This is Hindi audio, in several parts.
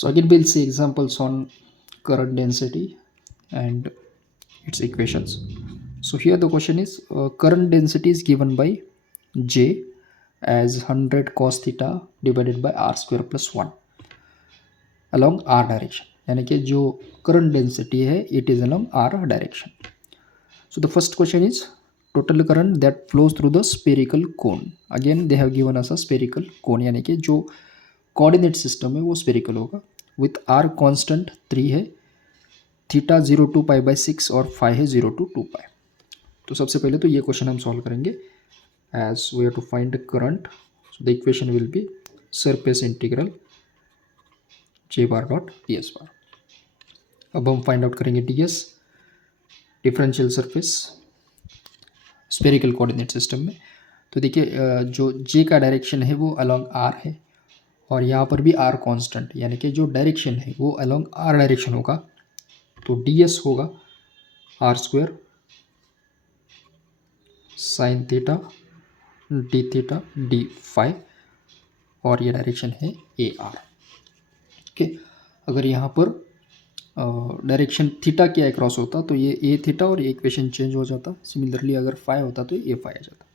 So again we'll see examples on current density and its equations. So here the question is current density is given by J as 100 cos theta divided by r square plus 1 along r direction. यानी कि जो current density है it is along r direction. So the first question is total current that flows through the spherical cone. Again they have given us a spherical cone यानी कि जो कोऑर्डिनेट सिस्टम है वो स्पेरिकल होगा विथ आर कांस्टेंट 3 है, थीटा 0 टू पाई बाई 6 और फाई है 0 टू 2 पाई. तो सबसे पहले तो ये क्वेश्चन हम सॉल्व करेंगे as we have to find current. So the equation will be surface integral J bar dot D S bar. अब हम फाइंड आउट करेंगे D S differential surface spherical coordinate system में. तो देखिए जो जे का डायरेक्शन है वो अलॉन्ग आर है और यहाँ पर भी आर कांस्टेंट यानी कि जो डायरेक्शन है वो अलॉन्ग आर डायरेक्शन होगा. तो डी एस होगा r square sine theta d theta d phi और ये डायरेक्शन है ए आर. ओके, अगर यहाँ पर डायरेक्शन थीटा के अक्रॉस होता तो ये ए थीटा और ये इक्वेशन चेंज हो जाता. सिमिलरली अगर फाई होता तो ए फाई आ जाता.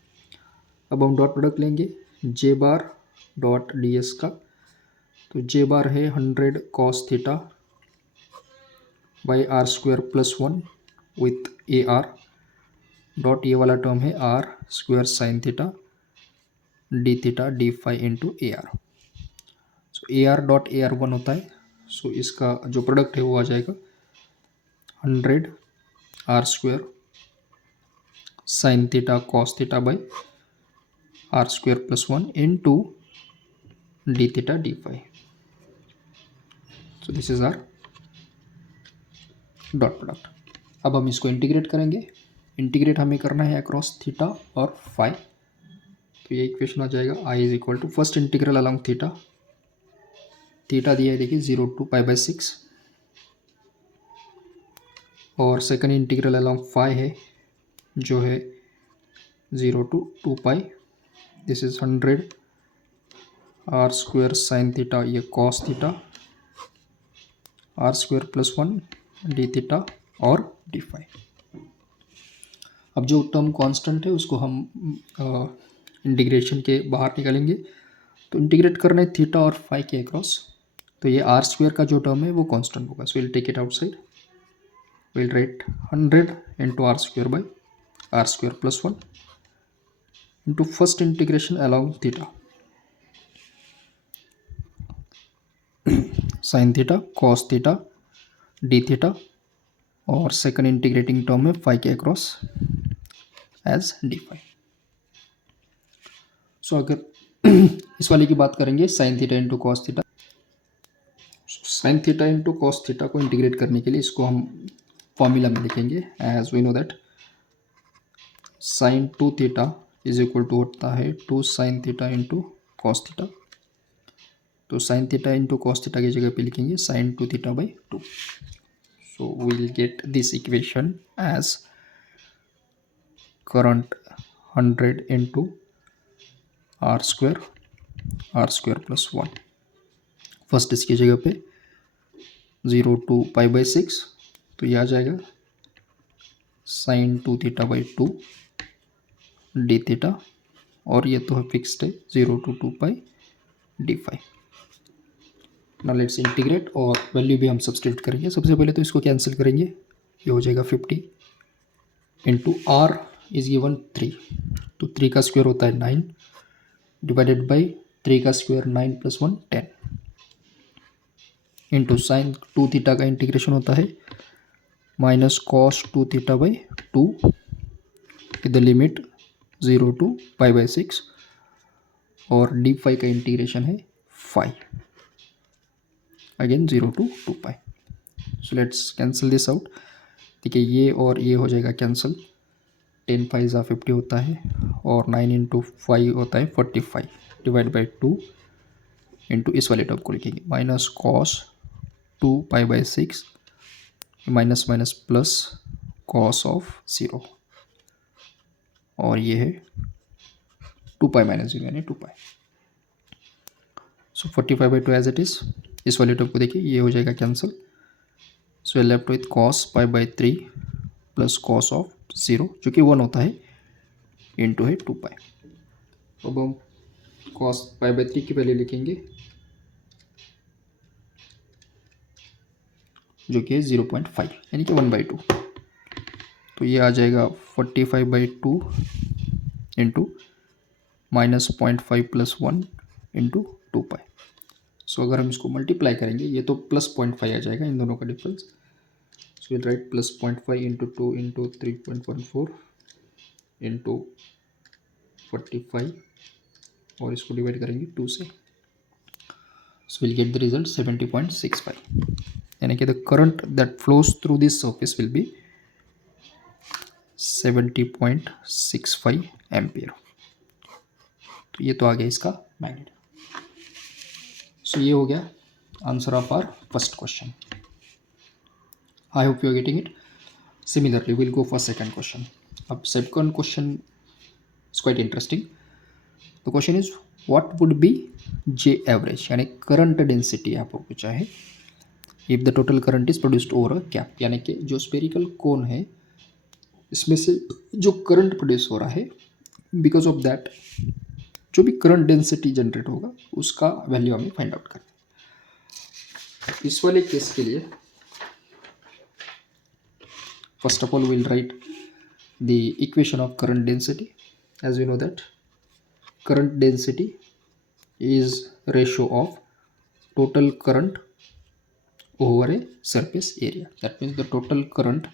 अब हम डॉट प्रोडक्ट लेंगे J bar dot D s का. तो जे बार है 100 cos theta by r square plus 1 with a r dot ये वाला टर्म है r square sine theta d phi into a r. So a r dot a r 1 होता है. सो इसका जो प्रोडक्ट है वो आ जाएगा 100 are square sine theta cos theta by r square plus 1 into d theta d phi. So this is our dot product. अब हम इसको इंटीग्रेट करेंगे. इंटीग्रेट हमें करना है अक्रॉस थीटा और फाई. तो ये इक्वेशन आ जाएगा I is equal to first integral along theta. Theta दिया है देखिए 0 टू पाई बाई 6 और सेकंड इंटीग्रल अलॉन्ग फाई है जो है 0 to 2 pi. This is 100 are square sine theta ये cos theta R square plus 1 D theta और डी फाई. अब जो टर्म कांस्टेंट है उसको हम इंटीग्रेशन के बाहर निकालेंगे. तो इंटीग्रेट करना है थीटा और फाई के अक्रॉस. तो ये आर स्क्वायर का जो टर्म है वो कांस्टेंट होगा. So will take it outside. Will write 100 into are square by r square plus 1 into first integration along theta sine theta cos theta d theta और सेकंड इंटीग्रेटिंग टर्म में फाई के across as d phi. So अगर इस वाले की बात करेंगे sine theta into cos theta. Sine theta into cos theta को इंटीग्रेट करने के लिए इसको हम फॉर्मूला में लिखेंगे as we know that sine 2 theta is equal to होता है 2 sine theta into cos theta. तो sine theta into cos theta की जगह पे लिखेंगे sine 2 theta by 2. So we will get this equation as current 100 into are square plus 1. First इसकी जगह पे 0 टू पाई बाई 6 तो ये आ जाएगा sine 2 theta by 2 d theta और ये तो है फिक्स्ड है 0 to 2 pi d phi. Now let's integrate और वैल्यू भी हम सब्सटीट्यूट करेंगे. सबसे पहले तो इसको कैंसिल करेंगे. ये हो जाएगा 50 इंटू आर इज गिवन 3. तो 3 का स्क्वायर होता है 9 डिवाइडेड बाई 3 का square 9 plus 1 10 into sine 2 theta का इंटीग्रेशन होता है minus cos 2 theta by 2 with the limit 0 to pi by 6 और डी फाई का इंटीग्रेशन है 5 again 0 to 2 pi. So let's cancel this out. देखिए ये और ये हो जाएगा कैंसिल. 10 फाइव ज़ा 50 होता है और 9 इंटू 5 होता है 45 डिवाइड बाई 2 इंटू इस वाले टर्म को लिखेंगे minus cos 2 pi by 6 minus minus plus cos of 0 और ये है 2 पाई माइनस 0 यानी 2 pi. So 45 by 2 as it is इस वाले टर्म को देखिए, ये हो जाएगा cancel. So left with cos pi by 3 plus cos of 0 जो कि 1 होता है इंटू है 2 पाई। अब हम कॉस पाई बाई 3 की वैल्यू लिखेंगे जो कि है 0.5 यानी कि 1/2। तो ये आ जाएगा 45/2 into minus 0.5 plus 1 into 2 pi. सो अगर हम इसको मल्टीप्लाई करेंगे, ये तो प्लस 0.5 आ जाएगा इन दोनों का difference. So will write plus 0.5 into 2 into 3.14 into 45 और इसको डिवाइड करेंगे 2 से। So will get the result 70.65 यानी कि the current that flows through this surface will be 70.65 ampere. तो ये तो आ गया इसका मैग्नीट्यूड। सो ये हो गया answer of our first question. I hope you are getting it. Similarly will go for second question. अब second question is quite interesting. The question is what would be J average, यानी करंट डेंसिटी यहाँ पर पूछा है। If the total current is produced over a cap, यानी कि जो स्पेरिकल कोन है इसमें से जो करंट प्रोड्यूस हो रहा है, बिकॉज ऑफ दैट जो भी करंट डेंसिटी जनरेट होगा उसका वैल्यू हमें फाइंड आउट करना है। इस वाले केस के लिए first of all we'll write the equation of current density. As we know that current density is ratio of total current over a surface area. That means the total current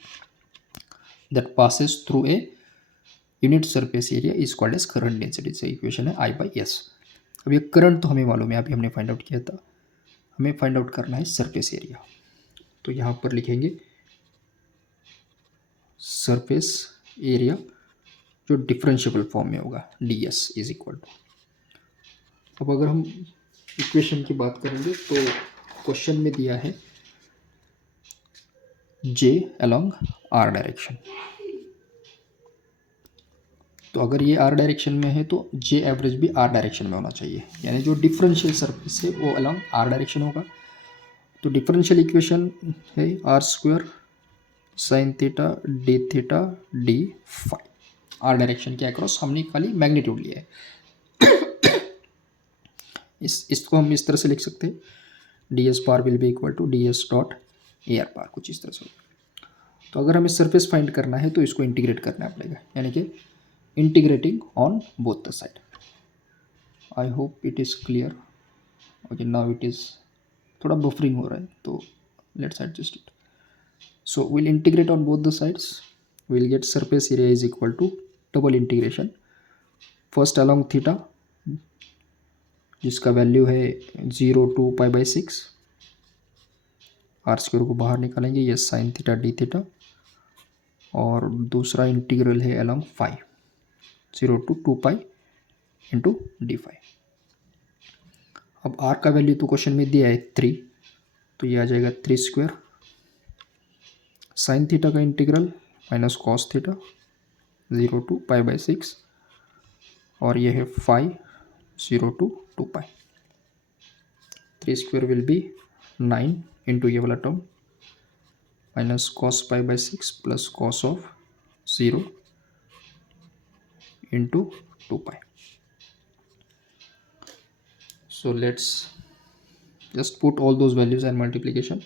that passes through a unit surface area is called as current density. So equation है I by S. अब ये करंट तो हमें मालूम है, अभी हमने फाइंड आउट किया था। हमें फाइंड आउट करना है सरफेस एरिया। तो यहाँ पर लिखेंगे सरफेस एरिया जो डिफरेंशिएबल फॉर्म में होगा ds इज इक्वल टू। अब अगर हम इक्वेशन की बात करेंगे तो क्वेश्चन में दिया है j अलोंग r डायरेक्शन। तो अगर ये r डायरेक्शन में है तो j एवरेज भी r डायरेक्शन में होना चाहिए, यानी जो डिफरेंशियल सरफेस है वो अलोंग r डायरेक्शन होगा। तो डिफरेंशियल इक्वेशन है r square sine theta d theta d phi. r direction के अक्रॉस हमने खाली मैग्नीट्यूड लिया है। इसको हम इस तरह से लिख सकते हैं d S bar will be equal to d s dot a r bar, कुछ इस तरह से। तो अगर हमें सरफेस फाइंड करना है तो इसको इंटीग्रेट करना पड़ेगा, यानी कि integrating on both the side. I hope it is clear. Okay, now it is थोड़ा बफरिंग हो रहा है तो let's adjust it. So will integrate on both the sides, will get surface area is equal to double integration first along theta जिसका वैल्यू है 0 to pi by 6, r square को बाहर निकालेंगे, ये साइन थीटा डी थीटा, और दूसरा इंटीग्रल है along phi 0 to 2 pi into d phi. अब आर का वैल्यू तो क्वेश्चन में दिया है 3, तो ये आ जाएगा 3 स्क्वायर साइन थीटा का integral minus cos theta 0 to pi by 6, और ये है phi 0 to 2 pi. 3 square will be 9 into ये वाला term minus cos pi by 6 plus cos of 0 into 2 pi. So let's just put all those values and multiplication.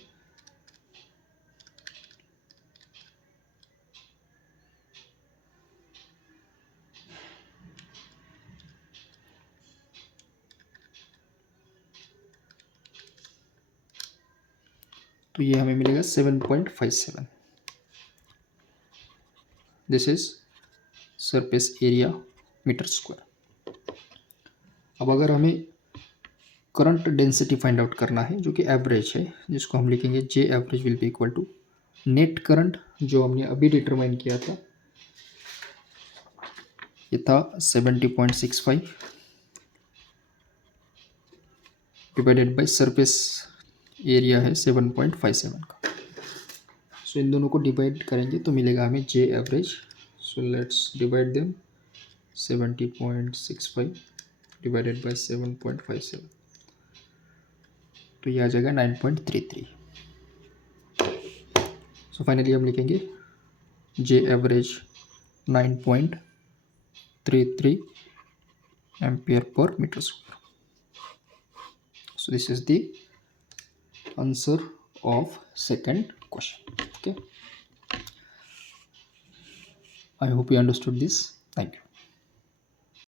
तो ये हमें मिलेगा 7.57। This is surface area metre square. अब अगर हमें करंट डेंसिटी फाइंड आउट करना है जो कि एवरेज है, जिसको हम लिखेंगे J average will be equal to net current जो हमने अभी डिटरमाइन किया था, ये था 70.65 डिवाइडेड बाय सरफेस एरिया है 7.57 का। सो इन दोनों को डिवाइड करेंगे तो मिलेगा हमें J average. So let's divide them 70.65 divided by 7.57। तो ये आ जाएगा 9.33। सो फाइनली हम लिखेंगे J average 9.33 ampere per metre square. So this is the answer of second question. Okay, I hope you understood this. Thank you.